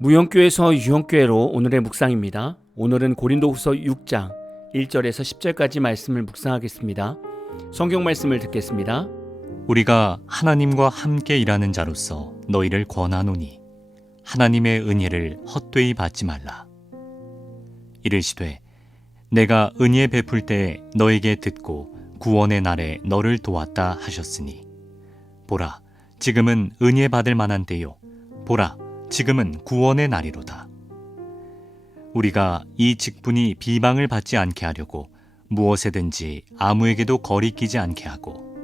무형교회에서 유형교회로 오늘의 묵상입니다. 오늘은 고린도후서 6장 1절에서 10절까지 말씀을 묵상하겠습니다. 성경 말씀을 듣겠습니다. 우리가 하나님과 함께 일하는 자로서 너희를 권하노니 하나님의 은혜를 헛되이 받지 말라. 이르시되 내가 은혜 베풀 때에 너에게 듣고 구원의 날에 너를 도왔다 하셨으니 보라 지금은 은혜 받을 만한 때요 보라 지금은 구원의 날이로다. 우리가 이 직분이 비방을 받지 않게 하려고 무엇에든지 아무에게도 거리끼지 않게 하고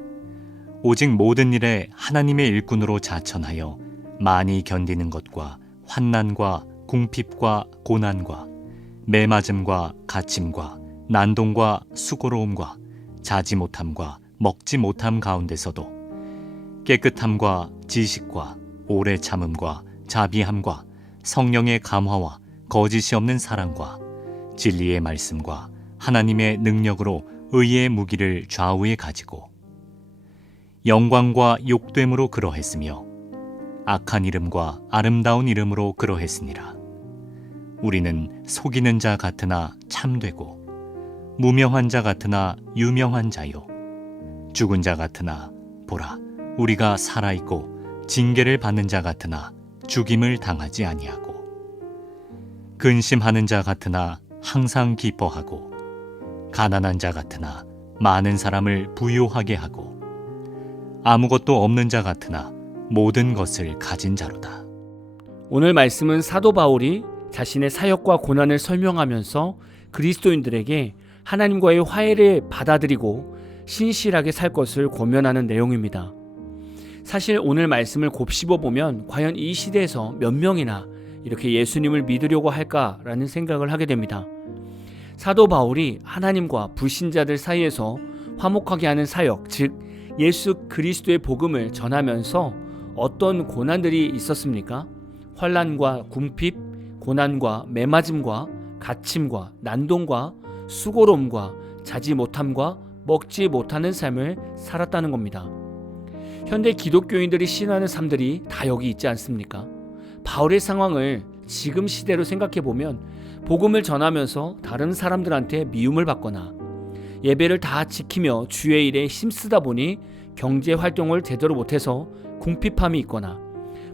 오직 모든 일에 하나님의 일꾼으로 자천하여 많이 견디는 것과 환난과 궁핍과 고난과 매맞음과 갇힘과 난동과 수고로움과 자지 못함과 먹지 못함 가운데서도 깨끗함과 지식과 오래 참음과 자비함과 성령의 감화와 거짓이 없는 사랑과 진리의 말씀과 하나님의 능력으로 의의 무기를 좌우에 가지고 영광과 욕됨으로 그러했으며 악한 이름과 아름다운 이름으로 그러했으니라. 우리는 속이는 자 같으나 참되고 무명한 자 같으나 유명한 자요 죽은 자 같으나 보라 우리가 살아있고 징계를 받는 자 같으나 죽임을 당하지 아니하고 근심하는 자 같으나 항상 기뻐하고 가난한 자 같으나 많은 사람을 부유하게 하고 아무것도 없는 자 같으나 모든 것을 가진 자로다. 오늘 말씀은 사도 바울이 자신의 사역과 고난을 설명하면서 그리스도인들에게 하나님과의 화해를 받아들이고 신실하게 살 것을 권면하는 내용입니다. 사실 오늘 말씀을 곱씹어 보면 과연 이 시대에서 몇 명이나 이렇게 예수님을 믿으려고 할까라는 생각을 하게 됩니다. 사도 바울이 하나님과 불신자들 사이에서 화목하게 하는 사역, 즉 예수 그리스도의 복음을 전하면서 어떤 고난들이 있었습니까? 환난과 궁핍, 고난과 매맞음과 갇힘과 난동과 수고로움과 자지 못함과 먹지 못하는 삶을 살았다는 겁니다. 현대 기독교인들이 신하는 삶들이 다 여기 있지 않습니까? 바울의 상황을 지금 시대로 생각해보면 복음을 전하면서 다른 사람들한테 미움을 받거나 예배를 다 지키며 주의 일에 힘쓰다 보니 경제 활동을 제대로 못해서 궁핍함이 있거나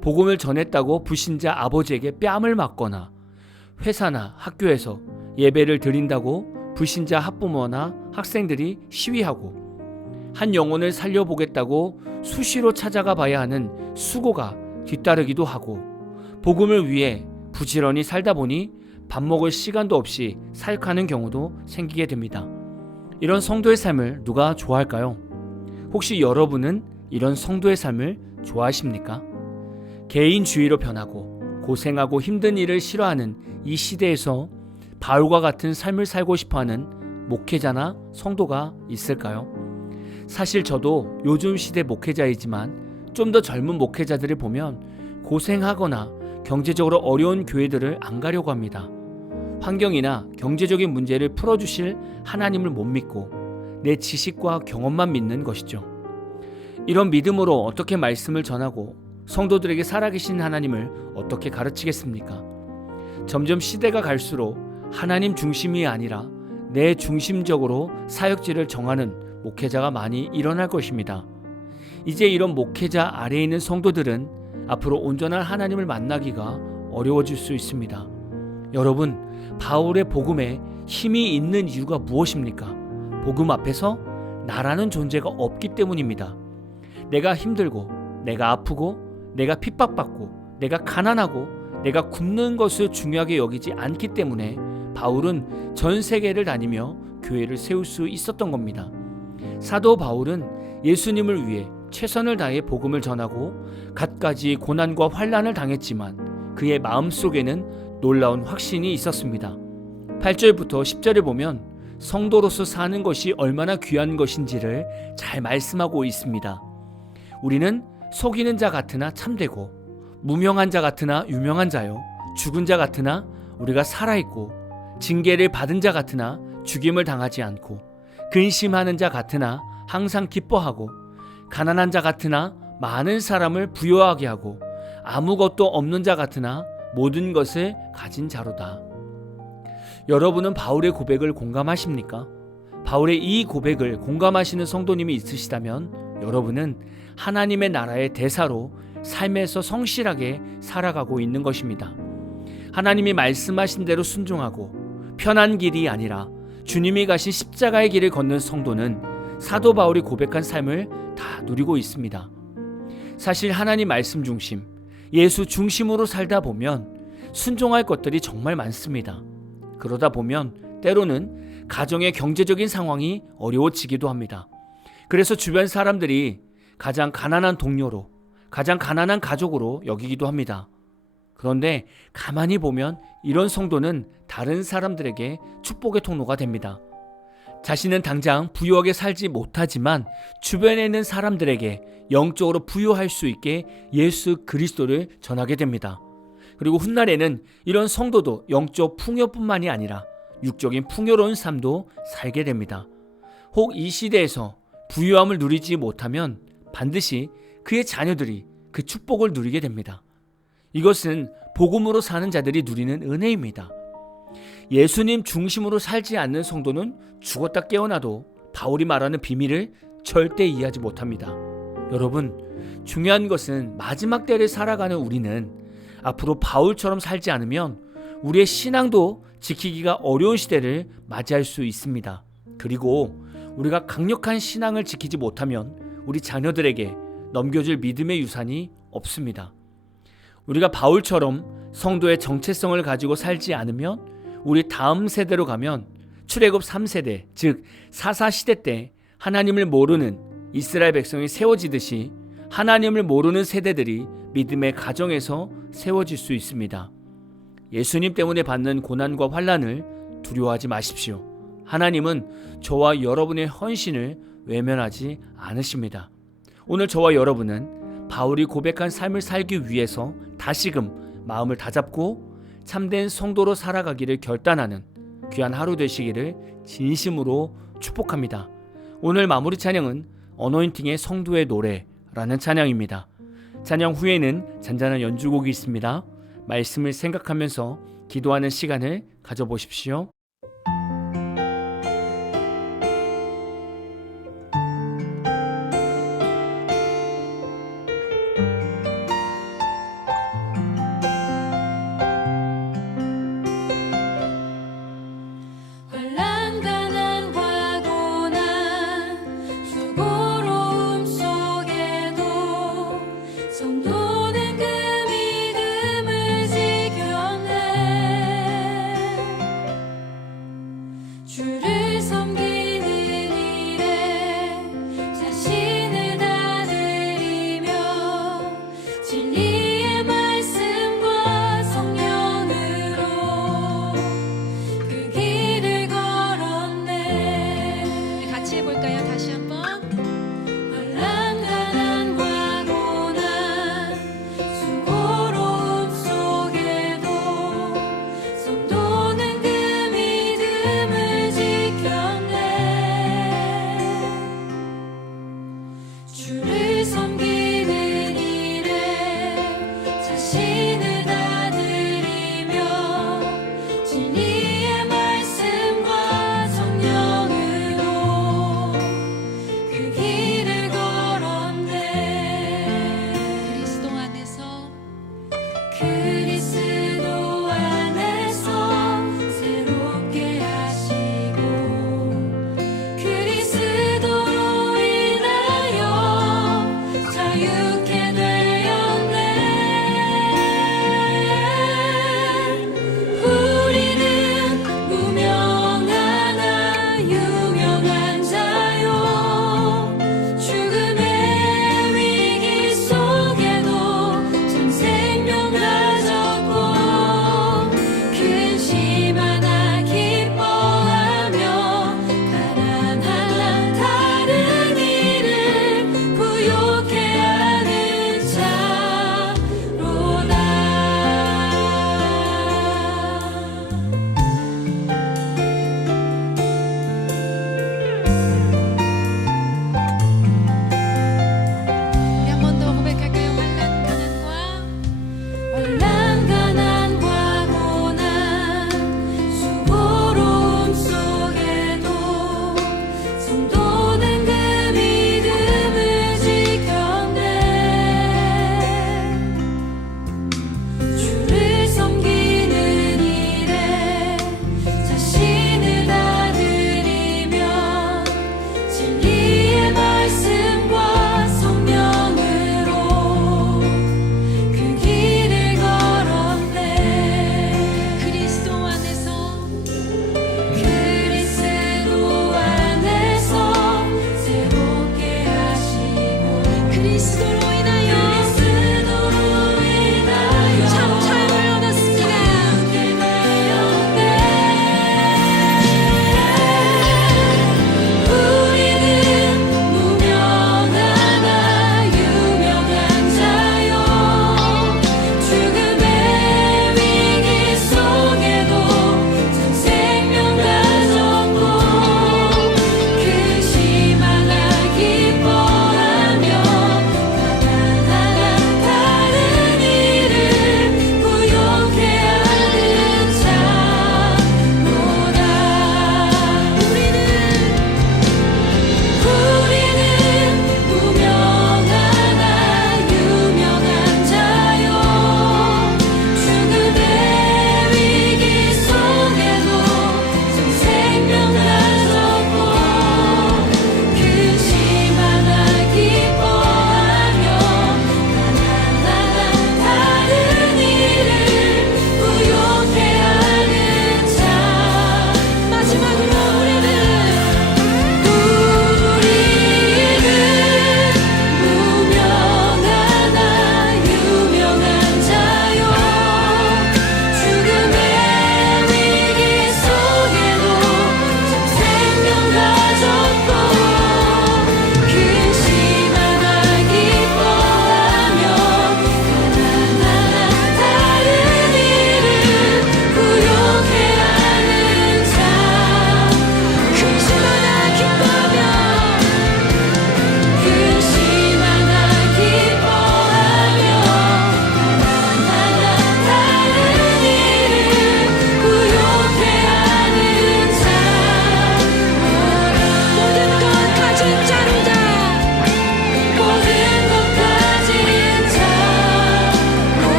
복음을 전했다고 불신자 아버지에게 뺨을 맞거나 회사나 학교에서 예배를 드린다고 불신자 학부모나 학생들이 시위하고 한 영혼을 살려보겠다고 수시로 찾아가 봐야 하는 수고가 뒤따르기도 하고 복음을 위해 부지런히 살다 보니 밥 먹을 시간도 없이 사역하는 경우도 생기게 됩니다. 이런 성도의 삶을 누가 좋아할까요? 혹시 여러분은 이런 성도의 삶을 좋아하십니까? 개인주의로 변하고 고생하고 힘든 일을 싫어하는 이 시대에서 바울과 같은 삶을 살고 싶어하는 목회자나 성도가 있을까요? 사실 저도 요즘 시대 목회자이지만 좀 더 젊은 목회자들을 보면 고생하거나 경제적으로 어려운 교회들을 안 가려고 합니다. 환경이나 경제적인 문제를 풀어주실 하나님을 못 믿고 내 지식과 경험만 믿는 것이죠. 이런 믿음으로 어떻게 말씀을 전하고 성도들에게 살아계신 하나님을 어떻게 가르치겠습니까? 점점 시대가 갈수록 하나님 중심이 아니라 내 중심적으로 사역지를 정하는 목회자가 많이 일어날 것입니다. 이제 이런 목회자 아래에 있는 성도들은 앞으로 온전한 하나님을 만나기가 어려워질 수 있습니다. 여러분, 바울의 복음에 힘이 있는 이유가 무엇입니까? 복음 앞에서 나라는 존재가 없기 때문입니다. 내가 힘들고, 내가 아프고, 내가 핍박받고, 내가 가난하고, 내가 굶는 것을 중요하게 여기지 않기 때문에 바울은 전 세계를 다니며 교회를 세울 수 있었던 겁니다. 사도 바울은 예수님을 위해 최선을 다해 복음을 전하고 갖가지 고난과 환난을 당했지만 그의 마음속에는 놀라운 확신이 있었습니다. 8절부터 10절을 보면 성도로서 사는 것이 얼마나 귀한 것인지를 잘 말씀하고 있습니다. 우리는 속이는 자 같으나 참되고 무명한 자 같으나 유명한 자요 죽은 자 같으나 우리가 살아있고 징계를 받은 자 같으나 죽임을 당하지 않고 근심하는 자 같으나 항상 기뻐하고 가난한 자 같으나 많은 사람을 부유하게 하고 아무것도 없는 자 같으나 모든 것을 가진 자로다. 여러분은 바울의 고백을 공감하십니까? 바울의 이 고백을 공감하시는 성도님이 있으시다면 여러분은 하나님의 나라의 대사로 삶에서 성실하게 살아가고 있는 것입니다. 하나님이 말씀하신 대로 순종하고 편한 길이 아니라 주님이 가신 십자가의 길을 걷는 성도는 사도 바울이 고백한 삶을 다 누리고 있습니다. 사실 하나님 말씀 중심, 예수 중심으로 살다 보면 순종할 것들이 정말 많습니다. 그러다 보면 때로는 가정의 경제적인 상황이 어려워지기도 합니다. 그래서 주변 사람들이 가장 가난한 동료로, 가장 가난한 가족으로 여기기도 합니다. 그런데 가만히 보면 이런 성도는 다른 사람들에게 축복의 통로가 됩니다. 자신은 당장 부유하게 살지 못하지만 주변에 있는 사람들에게 영적으로 부유할 수 있게 예수 그리스도를 전하게 됩니다. 그리고 훗날에는 이런 성도도 영적 풍요뿐만이 아니라 육적인 풍요로운 삶도 살게 됩니다. 혹 이 시대에서 부유함을 누리지 못하면 반드시 그의 자녀들이 그 축복을 누리게 됩니다. 이것은 복음으로 사는 자들이 누리는 은혜입니다. 예수님 중심으로 살지 않는 성도는 죽었다 깨어나도 바울이 말하는 비밀을 절대 이해하지 못합니다. 여러분, 중요한 것은 마지막 때를 살아가는 우리는 앞으로 바울처럼 살지 않으면 우리의 신앙도 지키기가 어려운 시대를 맞이할 수 있습니다. 그리고 우리가 강력한 신앙을 지키지 못하면 우리 자녀들에게 넘겨줄 믿음의 유산이 없습니다. 우리가 바울처럼 성도의 정체성을 가지고 살지 않으면 우리 다음 세대로 가면 출애굽 3세대, 즉 사사시대 때 하나님을 모르는 이스라엘 백성이 세워지듯이 하나님을 모르는 세대들이 믿음의 가정에서 세워질 수 있습니다. 예수님 때문에 받는 고난과 환난을 두려워하지 마십시오. 하나님은 저와 여러분의 헌신을 외면하지 않으십니다. 오늘 저와 여러분은 바울이 고백한 삶을 살기 위해서 다시금 마음을 다잡고 참된 성도로 살아가기를 결단하는 귀한 하루 되시기를 진심으로 축복합니다. 오늘 마무리 찬양은 어노인팅의 성도의 노래라는 찬양입니다. 찬양 후에는 잔잔한 연주곡이 있습니다. 말씀을 생각하면서 기도하는 시간을 가져보십시오. 그